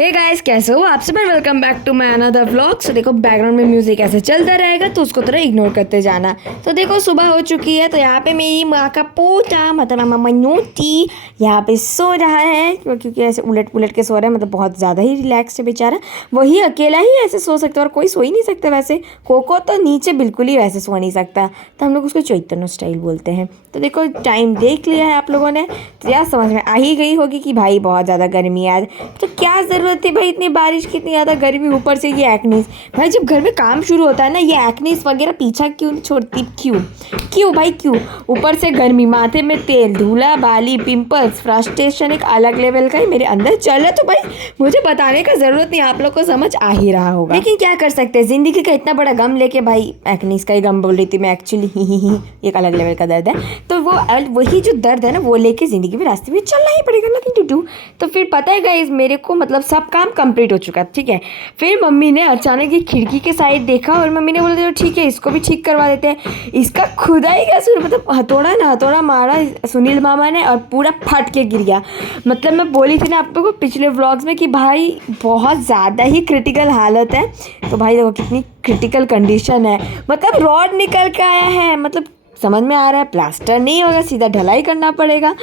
Hey guys, कैसे हो आप सब? Welcome back to my another vlog. So देखो, बैकग्राउंड में म्यूजिक ऐसे चलता रहेगा तो उसको थोड़ा इग्नोर करते जाना। तो देखो, सुबह हो चुकी है। तो यहाँ पे मेरी माँ का पोता मतलब मामा मनोती यहाँ पे सो रहा है, क्योंकि ऐसे उलट पुलट के सो रहा है। मतलब बहुत ज़्यादा ही रिलैक्स है बेचारा। वही अकेला ही ऐसे सो सकता है और कोई सो ही नहीं सकता। वैसे कोको तो नीचे बिल्कुल ही वैसे सो नहीं सकता, तो हम लोग उसको चैतन्य स्टाइल बोलते हैं। तो देखो, टाइम देख लिया है आप लोगों ने, तो यार समझ में आ ही गई होगी कि भाई बहुत ज़्यादा गर्मी है आज। तो क्या ज़रूरत थी भाई इतनी बारिश की, इतनी ज़्यादा गर्मी, ऊपर से ये एक्नीस। भाई जब घर में काम शुरू होता है ना, ये एक्नीस वगैरह पीछा क्यों नहीं छोड़ती? क्यों क्यों भाई क्यों? ऊपर से गर्मी, माथे में तेल, धूला बाली, पिंपल्स, फ्रस्ट्रेशन एक अलग लेवल का ही मेरे अंदर चल रहा। तो भाई मुझे बताने का ज़रूरत नहीं, आप लोग को समझ आ ही रहा होगा। लेकिन क्या कर सकते हैं, ज़िंदगी का इतना बड़ा गम लेके, भाई एक्नीस का ही गम बोल रही थी मैं एक्चुअली, ही एक अलग लेवल का दर्द है। तो वो वही जो दर्द है ना, वो लेके ज़िंदगी में रास्ते में चलना ही पड़ेगा, नथिंग टू डू। तो फिर पता है गाइस, मेरे को मतलब सब काम कंप्लीट हो चुका, ठीक है। फिर मम्मी ने अचानक ये खिड़की के साइड देखा और मम्मी ने बोला चलो ठीक है, इसको भी ठीक करवा देते हैं। इसका खुदाई का सुन, मतलब हथौड़ा ना हथौड़ा मारा सुनील मामा ने और पूरा फट के गिर गया। मतलब मैं बोली थी ना आप लोगों को पिछले व्लॉग्स में कि भाई बहुत ज़्यादा ही क्रिटिकल हालत है। तो भाई देखो कितनी क्रिटिकल कंडीशन है। मतलब रॉड निकल के आया है, मतलब समझ में आ रहा है प्लास्टर नहीं होगा, सीधा ढलाई करना पड़ेगा।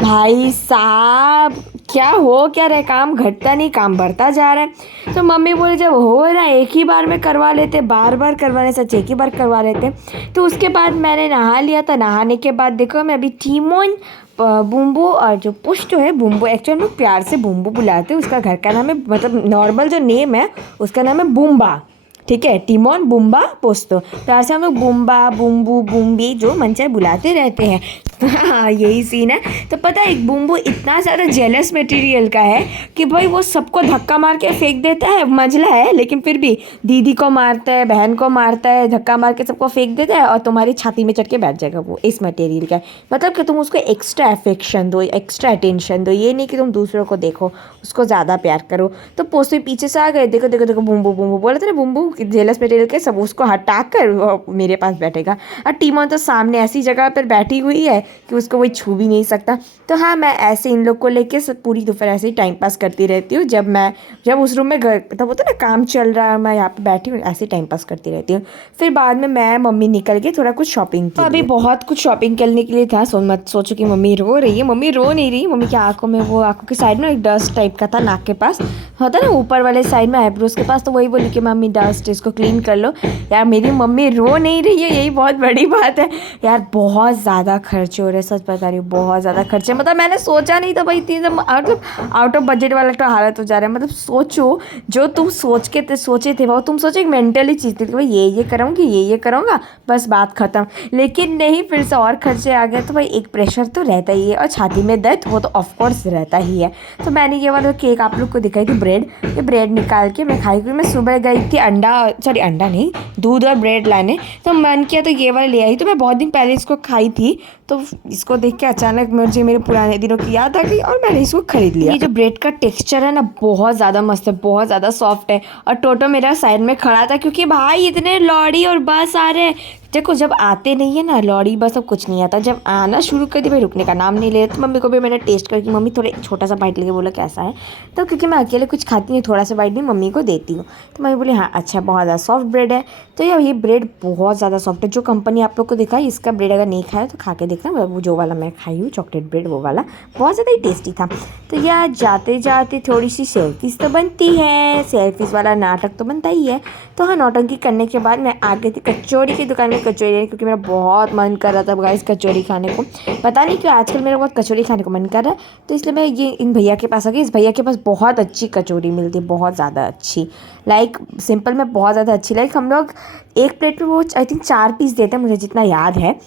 भाई साहब क्या रहा है, काम घटता नहीं काम बढ़ता जा रहा है। तो मम्मी बोले जब हो रहा है एक ही बार में करवा लेते, बार बार करवाने से एक ही बार करवा लेते। तो उसके बाद मैंने नहा लिया था। नहाने के बाद देखो, मैं अभी टीमोन बुम्बू और जो पुष्ट है, बुम्बू एक्चुअली हम लोग प्यार से बुम्बू बुलाते हैं, उसका घर का नाम है, मतलब नॉर्मल जो नेम है उसका नाम है बुम्बा, ठीक है। टिमोन बुम्बा पोस्तो, तो ऐसे हम लोग बुम्बा बुम्बू बुम्बी जो मन चाहे बुलाते रहते हैं। हाँ यही सीन है। तो पता है, एक बुम्बू इतना ज़्यादा जेलस मटेरियल का है कि भाई वो सबको धक्का मार के फेंक देता है। मंझला है लेकिन फिर भी दीदी को मारता है, बहन को मारता है, धक्का मार के सबको फेंक देता है और तुम्हारी छाती में चढ़ के बैठ जाएगा। वो इस मटेरियल का है, मतलब कि तुम उसको एक्स्ट्रा अफेक्शन दो, एक्स्ट्रा अटेंशन दो। ये नहीं कि तुम दूसरों को देखो, उसको ज़्यादा प्यार करो। तो पोस्टो पीछे से आ गए, देखो देखो देखो बुम्बू बुम्बू बोले थे ना, बुम्बू जेलस मटेरियल के सब उसको हटा कर मेरे पास बैठेगा। और टीमोन तो सामने ऐसी जगह पर बैठी हुई है कि उसको कोई छू भी नहीं सकता। तो हाँ, मैं ऐसे इन लोग को लेके पूरी दोपहर ऐसे ही टाइम पास करती रहती हूँ। जब उस रूम में तब होता है ना काम चल रहा है, मैं यहाँ पे बैठी हूँ ऐसे ही टाइम पास करती रहती हूँ। फिर बाद में मैं मम्मी निकल के थोड़ा कुछ शॉपिंग की। तो अभी बहुत कुछ शॉपिंग करने के लिए था। मत सोचो कि मम्मी रो रही है, मम्मी रो नहीं रही। मम्मी की आंखों में, वो आंखों के साइड में एक डस्ट टाइप का था, नाक के पास होता ना ऊपर वाले साइड में आईब्रोज के पास। तो वही बोली कि मम्मी डस्ट, इसको क्लीन कर लो। यार मेरी मम्मी रो नहीं रही है, यही बहुत बड़ी बात है। यार बहुत ज़्यादा खर्चे हो रहे हैं, सच बता रही हूँ, बहुत ज़्यादा खर्चे। मतलब मैंने सोचा नहीं था भाई, इतनी मतलब आउट ऑफ बजट वाला तो हालत हो जा रहा है। मतलब सोचो, जो तुम सोचे थे वो तुम सोचो एक मेंटली चीज़ थी कि भाई ये करूँगी, ये करूँगा, बस बात ख़त्म। लेकिन नहीं, फिर से और खर्चे आ गए। तो भाई एक प्रेशर तो रहता ही है, और छाती में दर्द वो तो ऑफकोर्स रहता ही है। तो मैंने ये वाला केक आप लोग को दिखाई थी, ये ब्रेड निकाल के मैं खाई, क्योंकि मैं सुबह गई थी अंडा नहीं, दूध और ब्रेड लाने। तो मन किया तो ये वाला ले आई। तो मैं बहुत दिन पहले इसको खाई थी, तो इसको देख के अचानक मुझे मेरे पुराने दिनों की याद आ गई और मैंने इसको खरीद लिया। ये जो ब्रेड का टेक्सचर है ना, बहुत ज़्यादा मस्त है, बहुत ज़्यादा सॉफ्ट है। और टोटो मेरा साइड में खड़ा था, क्योंकि भाई इतने लॉरी और बस आ रहे हैं। देखो जब आते नहीं है ना लॉरी बस, अब कुछ नहीं आता। जब आना शुरू कर दी भाई, रुकने का नाम नहीं ले। तो मम्मी को भी मैंने टेस्ट करके, मम्मी थोड़े छोटा सा बाइट लेके बोला कैसा है। तो क्योंकि मैं अकेले कुछ खाती नहीं, थोड़ा सा बाइट भी मम्मी को देती हूँ। तो मम्मी बोली हाँ अच्छा, बहुत ज़्यादा सॉफ्ट ब्रेड है। तो यार ये ब्रेड बहुत ज़्यादा सॉफ्ट है। जो कंपनी आप लोग को दिखाई, इसका ब्रेड अगर नहीं खाया तो खा के देखना। वो जो वाला मैं खाई हूँ चॉकलेट ब्रेड, वो वाला बहुत ज़्यादा ही टेस्टी था। तो यार जाते जाते थोड़ी सी सेल्फीज़ तो बनती है, सेल्फीज़ वाला नाटक तो बनता ही है। तो हाँ, नौटंकी करने के बाद मैं आ गई थी कचौड़ी की दुकान में कचौड़ी लेने, क्योंकि मेरा बहुत मन कर रहा था गाइस कचौड़ी खाने को। पता नहीं क्यों आजकल मेरा बहुत कचौड़ी खाने को मन कर रहा है। तो इसलिए मैं ये इन भैया के पास आ गई। इस भैया के पास बहुत अच्छी कचौड़ी मिलती है, बहुत ज़्यादा अच्छी, लाइक सिंपल में बहुत ज़्यादा अच्छी। लाइक हम लोग एक प्लेट में वो आई थिंक 4 पीस देते हैं, मुझे जितना याद है।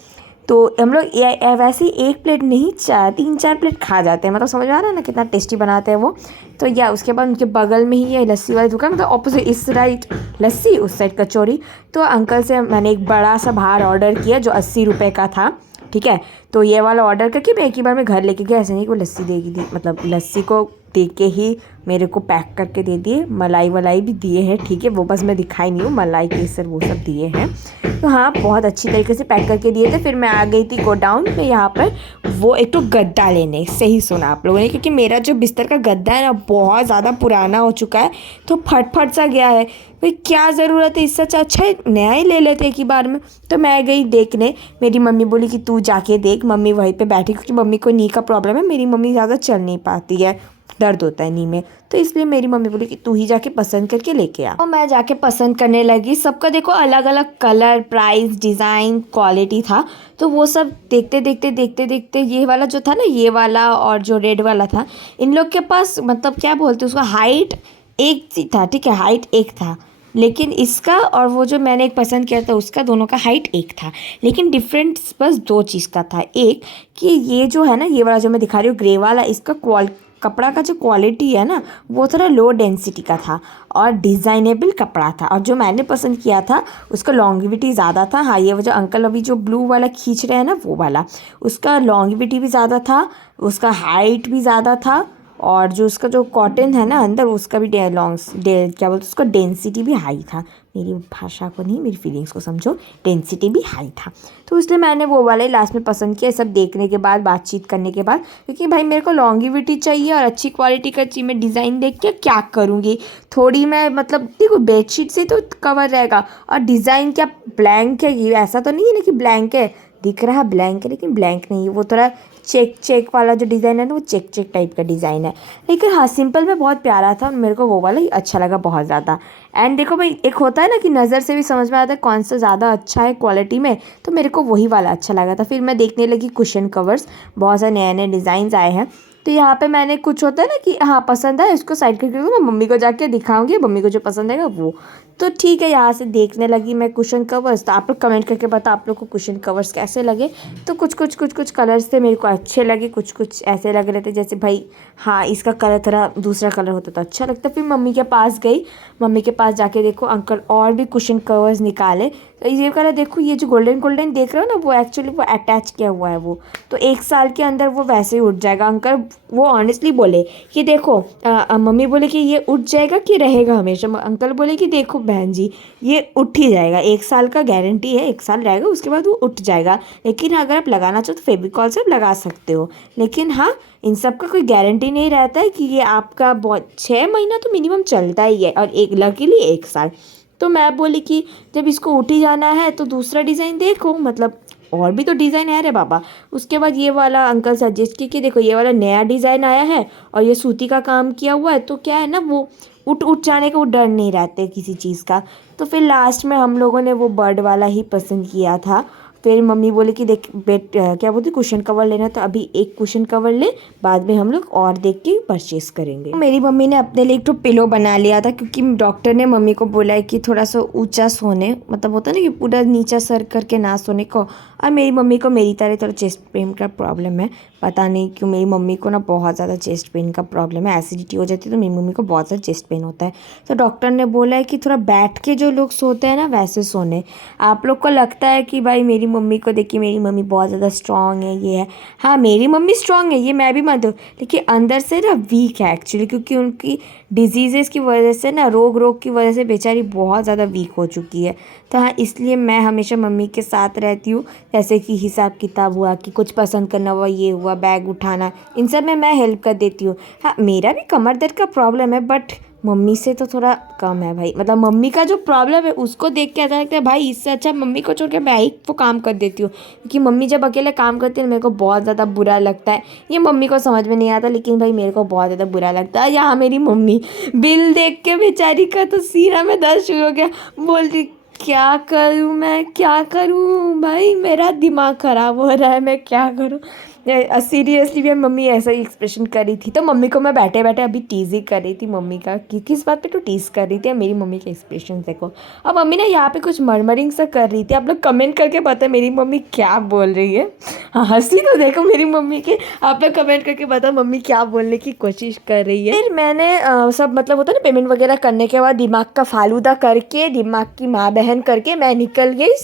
तो हम लोग वैसे ही एक प्लेट नहीं, 3-4 प्लेट खा जाते हैं। मतलब समझ में आ रहा है ना कितना टेस्टी बनाते हैं वो। तो या उसके बाद उनके बगल में ही है लस्सी वाली दुकान, मतलब ऑपोजिट, इस साइड लस्सी उस साइड कचौड़ी। तो अंकल से मैंने एक बड़ा सा बाहर ऑर्डर किया जो 80 रुपये का था, ठीक है। तो ये वाला ऑर्डर करके मैं एक ही बार में घर लेके गया। ऐसे नहीं कि वो लस्सी देगी थी, मतलब लस्सी को दे के ही मेरे को पैक करके दे दिए। मलाई वलाई भी दिए हैं, ठीक है, वो बस मैं दिखाई नहीं हूँ, मलाई केसर वो सब दिए हैं। तो हाँ, बहुत अच्छी तरीके से पैक करके दिए थे। फिर मैं आ गई थी गोडाउन में यहाँ पर वो एक तो गद्दा लेने। सही सुना आप लोगों ने, क्योंकि मेरा जो बिस्तर का गद्दा है ना बहुत ज़्यादा पुराना हो चुका है, तो फट फट सा गया है। भाई क्या ज़रूरत है, इससे अच्छा है नया ही ले लेते एक ही बार में। तो मैं गई देखने, मेरी मम्मी बोली कि तू जाके देख। मम्मी वहीं पे बैठी, क्योंकि मम्मी को नी का प्रॉब्लम है, मेरी मम्मी ज़्यादा चल नहीं पाती है, दर्द होता है नी में, तो इसलिए मेरी मम्मी बोली कि तू ही जाके पसंद करके लेके आ। और मैं जाके पसंद करने लगी। सबका देखो अलग अलग कलर, प्राइस, डिज़ाइन, क्वालिटी था। तो वो सब देखते देखते ये वाला जो था ना, ये वाला और जो रेड वाला था, इन लोग के पास मतलब क्या बोलते उसको, हाइट एक था, ठीक है, हाइट एक था। लेकिन इसका और वो जो मैंने एक पसंद किया था उसका, दोनों का हाइट एक था, लेकिन डिफरेंस बस दो चीज़ का था। एक कि ये जो है ना, ये वाला जो मैं दिखा रही हूँ ग्रे वाला, इसका कपड़ा का जो क्वालिटी है ना वो थोड़ा लो डेंसिटी का था और डिज़ाइनेबल कपड़ा था। और जो मैंने पसंद किया था उसका लॉन्गिविटी ज़्यादा था। हाँ, ये वो जो अंकल अभी जो ब्लू वाला खींच रहे हैं ना, वो वाला, उसका लॉन्गिविटी भी ज़्यादा था, उसका हाइट भी ज़्यादा था, और जो उसका जो कॉटन है ना अंदर, उसका भी क्या बोलते उसका डेंसिटी भी हाई था। मेरी भाषा को नहीं, मेरी फीलिंग्स को समझो, डेंसिटी भी हाई था। तो इसलिए मैंने वो वाला ही लास्ट में पसंद किया, सब देखने के बाद, बातचीत करने के बाद, क्योंकि भाई मेरे को लॉन्गिविटी चाहिए और अच्छी क्वालिटी का चाहिए। मैं डिज़ाइन देख के क्या करूँगी, थोड़ी मैं मतलब देखो बेडशीट से तो कवर रहेगा, और डिज़ाइन क्या ब्लैंक है, ये ऐसा तो नहीं है ना कि ब्लैंक है, दिख रहा ब्लैंक है लेकिन ब्लैंक नहीं है, वो थोड़ा चेक वाला जो डिज़ाइन है ना, वो चेक टाइप का डिज़ाइन है। लेकिन हाँ, सिंपल में बहुत प्यारा था, मेरे को वो वाला ही अच्छा लगा बहुत ज़्यादा। एंड देखो भाई, एक होता है ना कि नज़र से भी समझ में आता है कौन सा ज़्यादा अच्छा है क्वालिटी में, तो मेरे को वही वाला अच्छा लगा था। फिर मैं देखने लगी कुशन कवर्स, बहुत सारे नए नए डिज़ाइंस आए हैं। तो यहाँ पे मैंने, कुछ होता है ना कि हाँ पसंद है इसको साइड करके मैं मम्मी को जाके दिखाऊंगी, मम्मी को जो पसंद आएगा वो। तो ठीक है, यहाँ से देखने लगी मैं कुशन कवर्स। तो आप लोग कमेंट करके बताओ आप लोग को कुशन कवर्स कैसे लगे। तो कुछ कलर्स थे मेरे को अच्छे लगे, कुछ ऐसे लग रहे थे जैसे भाई हाँ इसका कलर थोड़ा दूसरा कलर होता तो अच्छा लगता। फिर मम्मी के पास गई, मम्मी के पास जाके देखो अंकल और भी कुशन कवर्स निकाले। तो ये कलर देखो, ये जो गोल्डन देख रहे हो ना, वो एक्चुअली वो अटैच किया हुआ है वो, तो 1 साल के अंदर वो वैसे ही उठ जाएगा। अंकल वो ऑनेस्टली बोले कि देखो मम्मी बोले कि ये उठ जाएगा कि रहेगा हमेशा, अंकल बोले कि देखो बहन जी ये उठ ही जाएगा, 1 साल का गारंटी है, 1 साल रहेगा उसके बाद वो उठ जाएगा। लेकिन अगर आप लगाना चाहो तो फेविकॉल से आप लगा सकते हो, लेकिन हाँ इन सब का कोई गारंटी नहीं रहता है कि ये आपका बहुत 6 महीना तो मिनिमम चलता ही है, और एक लकीली 1 साल। तो मैं बोली कि जब इसको उठ ही जाना है तो दूसरा डिज़ाइन देखो, मतलब और भी तो डिज़ाइन है रे बाबा। उसके बाद ये वाला अंकल सजेस्ट किए कि देखो ये वाला नया डिज़ाइन आया है और ये सूती का काम किया हुआ है, तो क्या है ना वो उठ जाने का वो डर नहीं रहते किसी चीज़ का। तो फिर लास्ट में हम लोगों ने वो बर्ड वाला ही पसंद किया था। फिर मम्मी बोली कि देख क्या बोलती कुशन कवर लेना, तो अभी एक कुशन कवर ले, बाद में हम लोग और देख के परचेस करेंगे। तो मेरी मम्मी ने अपने लिए एक तो पिलो बना लिया था, क्योंकि डॉक्टर ने मम्मी को बोला है कि थोड़ा सा ऊंचा सोने, मतलब होता है ना कि पूरा नीचा सर करके ना सोने को। और मेरी मम्मी को मेरी तरह थोड़ा चेस्ट पेन का प्रॉब्लम है, पता नहीं क्यों मेरी मम्मी को ना बहुत ज़्यादा चेस्ट पेन का प्रॉब्लम है, एसिडिटी हो जाती है तो मेरी मम्मी को बहुत ज़्यादा चेस्ट पेन होता है। तो डॉक्टर ने बोला है कि थोड़ा बैठ के जो लोग सोते हैं ना वैसे सोने। आप लोग को लगता है कि भाई मेरी मम्मी को देखिए, मेरी मम्मी बहुत ज़्यादा स्ट्रॉन्ग है, ये है, हाँ मेरी मम्मी स्ट्रॉन्ग है, ये मैं भी मानती हूँ, लेकिन अंदर से ना वीक है एक्चुअली, क्योंकि उनकी डिजीज़ की वजह से ना, रोग की वजह से बेचारी बहुत ज़्यादा वीक हो चुकी है। तो हाँ, इसलिए मैं हमेशा मम्मी के साथ रहती हूँ, जैसे कि हिसाब किताब हुआ, कि कुछ पसंद करना हुआ, ये हुआ, बैग उठाना, इन सब में मैं हेल्प कर देती हूँ। हाँ, मेरा भी कमर दर्द का प्रॉब्लम है, बट मम्मी से तो थोड़ा कम है भाई, मतलब मम्मी का जो प्रॉब्लम है उसको देख के ऐसा लगता है भाई इससे अच्छा मम्मी को छोड़ के मैं ही वो काम कर देती हूँ, क्योंकि मम्मी जब अकेले काम करती है मेरे को बहुत ज़्यादा बुरा लगता है। ये मम्मी को समझ में नहीं आता, लेकिन भाई मेरे को बहुत ज़्यादा बुरा लगता है। यहाँ मेरी मम्मी बिल देख के बेचारी का तो सीना में दर्द शुरू हो गया, बोल रही क्या करूँ, मैं क्या करूँ भाई, मेरा दिमाग ख़राब हो रहा है, मैं क्या करूँ। सीरियसली भी मम्मी ऐसा ही एक्सप्रेशन कर रही थी। तो मम्मी को मैं बैठे बैठे अभी टीज़ ही कर रही थी मम्मी का, कि किस बात पे तो टीज़ कर रही थी। मेरी मम्मी के एक्सप्रेशन देखो, अब मम्मी ने यहाँ पे कुछ मरमरिंग सा कर रही थी। आप लोग कमेंट करके बताओ मेरी मम्मी क्या बोल रही है। हाँ, हंसी तो देखो मेरी मम्मी की, आप लोग कमेंट करके बताओ मम्मी क्या बोलने की कोशिश कर रही है। फिर मैंने सब मतलब होता है ना पेमेंट वगैरह करने के बाद दिमाग का फालूदा करके, दिमाग की माँ बहन करके मैं निकल गई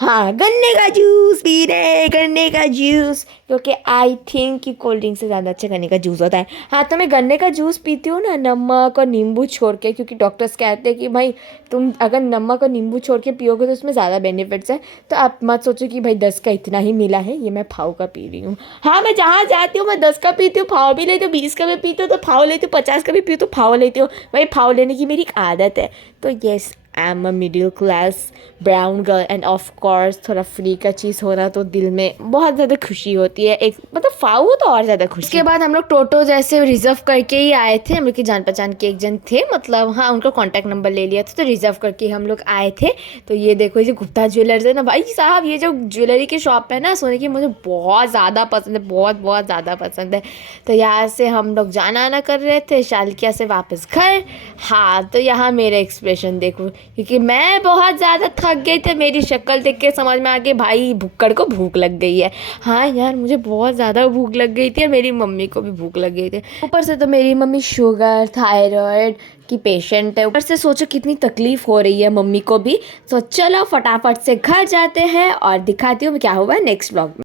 हाँ, गन्ने का जूस पी रहे हैं, गन्ने का जूस, क्योंकि आई थिंक कि कोल्ड ड्रिंक से ज़्यादा अच्छा गन्ने का जूस होता है। हाँ, तो मैं गन्ने का जूस पीती हूँ ना नमक और नींबू छोड़ के, क्योंकि डॉक्टर्स कहते हैं कि भाई तुम अगर नमक और नींबू छोड़ के पियोगे तो उसमें ज़्यादा बेनिफिट्स है। तो आप मत सोचो कि भाई 10 का इतना ही मिला है, ये मैं फाव का पी रही हूँ। हाँ, मैं जहाँ जाती हूँ मैं 10 का पीती हूँ, फाव भी लेती हूँ, 20 का भी पीती हूँ तो फाव लेती हूँ, 50 का भी पीती हूँ तो फाव लेती हूँ। भाई फाव लेने की मेरी एक आदत है। तो yes, I am a middle class brown girl end of course थोड़ा फ्री का चीज़ हो रहा तो दिल में बहुत ज़्यादा खुशी होती है। एक मतलब फाव हो तो और ज़्यादा खुशी। उसके बाद हम लोग टोटो जैसे रिजर्व करके ही आए थे। हम लोग की जान पहचान के एक जन थे, मतलब हाँ उनका कॉन्टैक्ट नंबर ले लिया था तो रिजर्व करके हम लोग आए थे। तो ये देखो, ये जो गुप्ता ज्वेलर्स है ना भाई साहब, ये जो ज्वेलरी की शॉप है ना सोने की, मुझे बहुत ज़्यादा पसंद है, बहुत बहुत ज़्यादा पसंद है। तो यहाँ से हम लोग जाना आना कर रहे थे शालकिया से वापस घर। हाँ, तो यहाँ मेरा एक्सप्रेशन देखो, क्योंकि मैं बहुत ज़्यादा थक गई थी। मेरी शक्ल देख के समझ में आ गई भाई भुक्कड़ को भूख लग गई है। हाँ यार, मुझे बहुत ज़्यादा भूख लग गई थी और मेरी मम्मी को भी भूख लग गई थी। ऊपर से तो मेरी मम्मी शुगर थायराइड की पेशेंट है, ऊपर से सोचो कितनी तकलीफ हो रही है मम्मी को भी। तो चलो फटाफट से घर जाते हैं और दिखाती हूँ क्या हुआ नेक्स्ट व्लॉग में।